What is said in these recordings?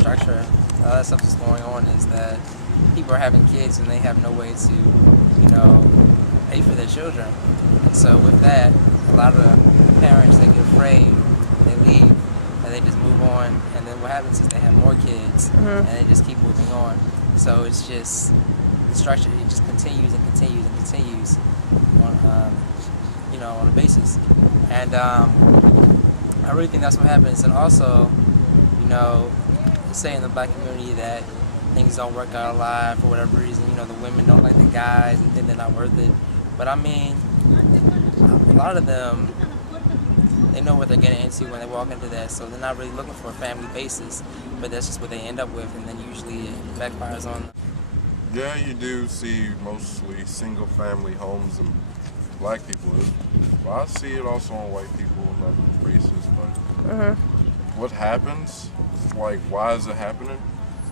structure, a lot of stuff that's going on is that people are having kids and they have no way to, pay for their children. And so with that, a lot of the parents, they get afraid, they leave, and they just move on. And then what happens is they have more kids, and they just keep moving on. So it's just, the structure, it just continues and continues and continues on, on a basis. And I really think that's what happens. And also, say in the black community that things don't work out alive for whatever reason, the women don't like the guys and think they're not worth it. But I mean, a lot of them, they know what they're getting into when they walk into that, so they're not really looking for a family basis, but that's just what they end up with, and then usually it backfires on them. Yeah, you do see mostly single family homes and black people. But I see it also on white people and other races, but what happens? Like, why is it happening?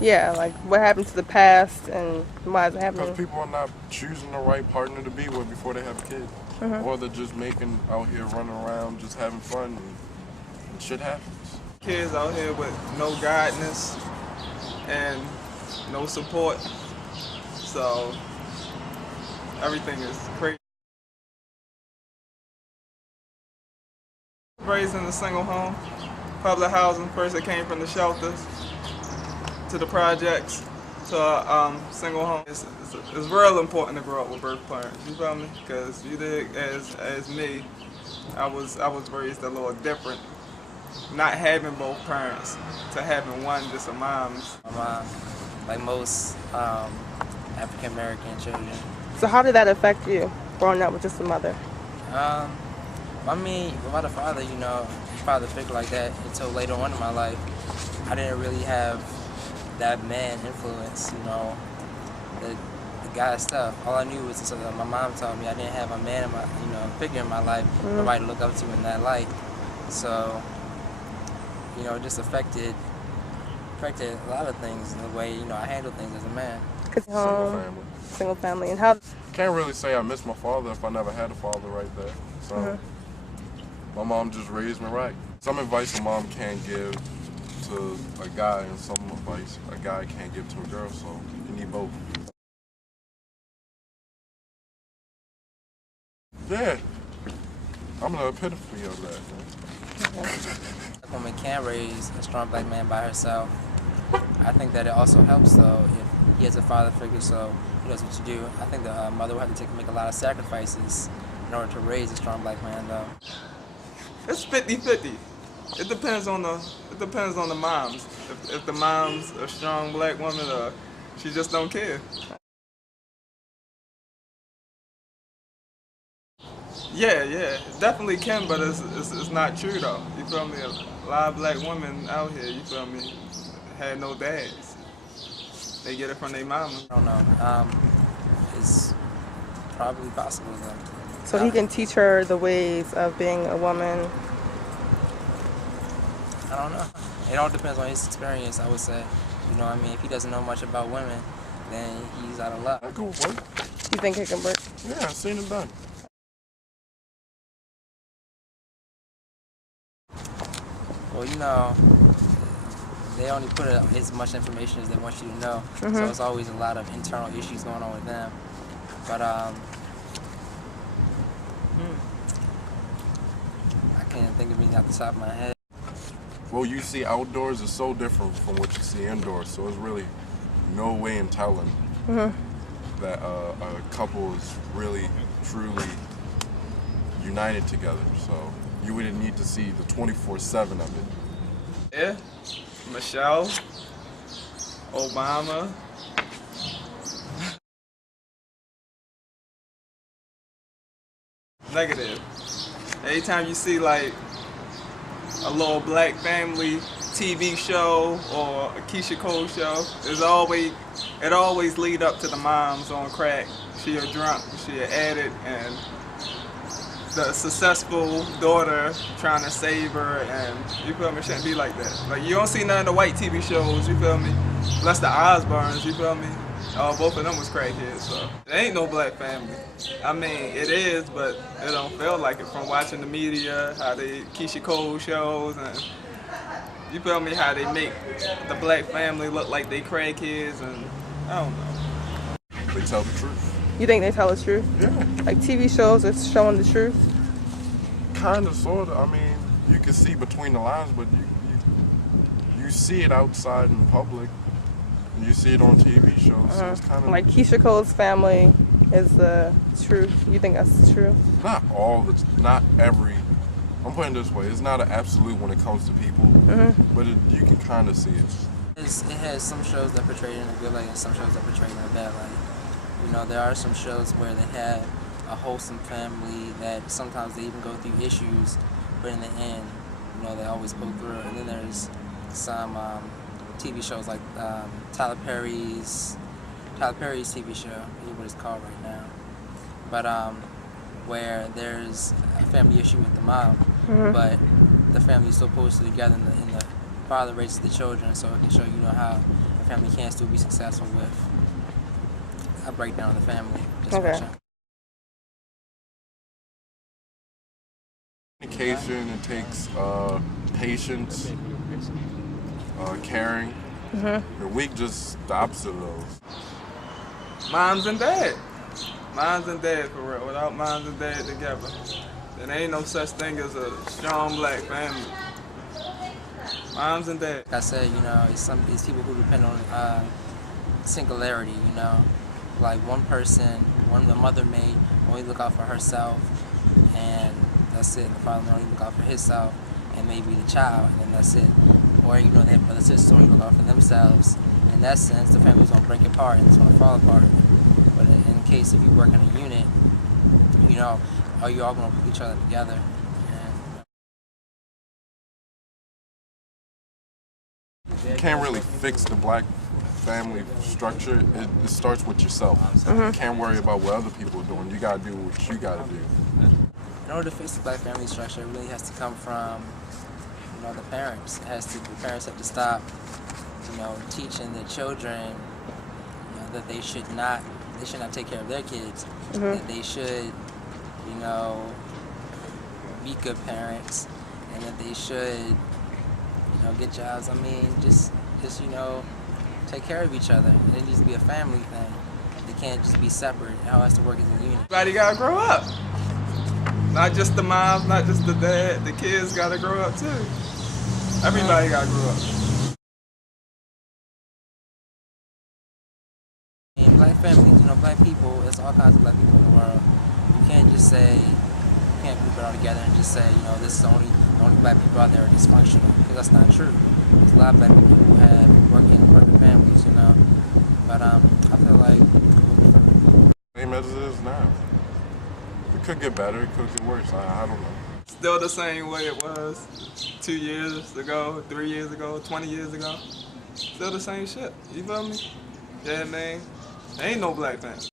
Yeah, like what happened to the past and why is it happening? Because people are not choosing the right partner to be with before they have kids. Or they're just out here running around, just having fun, and shit happens. Kids out here with no guidance and no support, so everything is crazy. Raised in a single home, public housing. First it came from the shelters to the projects to a single home. It's real important to grow up with birth parents, you feel me? Because you did, as me, I was raised a little different. Not having both parents to having one, just a mom's. My mom, like most African American children. So how did that affect you, growing up with just a mother? I mean, without a father, father figure like that until later on in my life, I didn't really have that man influence, the guy stuff. All I knew was something that my mom taught me. I didn't have a man in my, figure in my life, nobody to look up to in that light. So, it just affected a lot of things in the way, I handle things as a man. Single family. And how? Can't really say I miss my father if I never had a father right there. So my mom just raised me right. Some advice a mom can't give to a guy and some advice a guy can't give to a girl, so you need both. Yeah, I'm the epitome of that. A woman can raise a strong black man by herself. I think that it also helps, though, if he has a father figure, so he knows what to do. I think the mother will have to make a lot of sacrifices in order to raise a strong black man, though. It's 50-50. It depends on the moms. If the mom's a strong black woman, she just don't care. Yeah, definitely can, but it's not true though. You feel me? A lot of black women out here, you feel me, had no dads. They get it from their mama. I don't know. It's probably possible though. So he can teach her the ways of being a woman. I don't know. It all depends on his experience, I would say. If he doesn't know much about women, then he's out of luck. That could work. You think it can work? Yeah, I've seen it done. Well, they only put as much information as they want you to know. So it's always a lot of internal issues going on with them. But I can't think of anything off the top of my head. What you see outdoors is so different from what you see indoors, so it's really no way in telling that a couple is really, truly united together. So you wouldn't need to see the 24/7 of it. Yeah, Michelle, Obama. Negative. Anytime you see like a little black family TV show or a Keisha Cole show, it always lead up to the mom's on crack. She a drunk, she an addict, and the successful daughter trying to save her, and you feel me, it shouldn't be like that. Like, you don't see none of the white TV shows, you feel me? Unless the Osbournes, you feel me? Both of them was crackheads, so there ain't no black family. I mean, it is, but it don't feel like it from watching the media, how they Keisha Cole shows, and You feel me? How they make the black family look like they crackheads, and I don't know. They tell the truth. You think they tell the truth? Yeah, Like TV shows are showing the truth? kind of, sort of. I mean, you can see between the lines, but you see it outside in public. You see it on TV shows, so it's kind of Like Keisha Cole's family is the truth. You think that's true? not all. Not every. I'm putting it this way: it's not an absolute when it comes to people, but you can kind of see it. It has some shows that portray it in a good light and some shows that portray it in a bad light. You know, there are some shows where they have a wholesome family that sometimes they even go through issues, but in the end, you know, they always pull through. And then there's some TV shows like Tyler Perry's TV show, I forget what it's called right now, but where there's a family issue with the mom, but the family is still posted together, and the father raises the children, so it can show you know how a family can still be successful with a breakdown of the family. Okay. Communication, it takes patience, caring. And we just the opposite of those. Moms and dad. Moms and dad, for real. Without moms and dad together, then ain't no such thing as a strong black family. Moms and dad. Like I said, you know, it's people who depend on singularity, you know. Like the mother may only look out for herself, and that's it. The father may only look out for himself, and maybe the child, and then that's it. Or, you know, they have brother sister only look out for themselves. In that sense, the family's gonna break apart and it's gonna fall apart. But in case if you work in a unit, you know, are you all gonna put each other together? You can't really fix the black family structure. It starts with yourself. You can't worry about what other people are doing. You gotta do what you gotta do. In order to fix the black family structure, it really has to come from, you know, the parents. The parents have to stop, you know, teaching the children, you know, that they should not take care of their kids. That they should, you know, be good parents, and that they should, you know, get jobs. I mean, just you know, take care of each other. It needs to be a family thing. They can't just be separate. It all has to work as a unit. Everybody gotta grow up. Not just the moms, not just the dad. The kids gotta grow up too. Everybody gotta grow up. In black families, you know, black people, there's all kinds of black people in the world. You can't just say, you can't group it all together and just say, you know, this is the only black people out there are dysfunctional, because that's not true. There's a lot of black people who have working perfect families, you know. But I feel like Same as it is now. It could get better, it could get worse. I don't know. Still the same way it was 2 years ago, 3 years ago, 20 years ago. Still the same shit. You feel me? Yeah, man. Ain't no black family.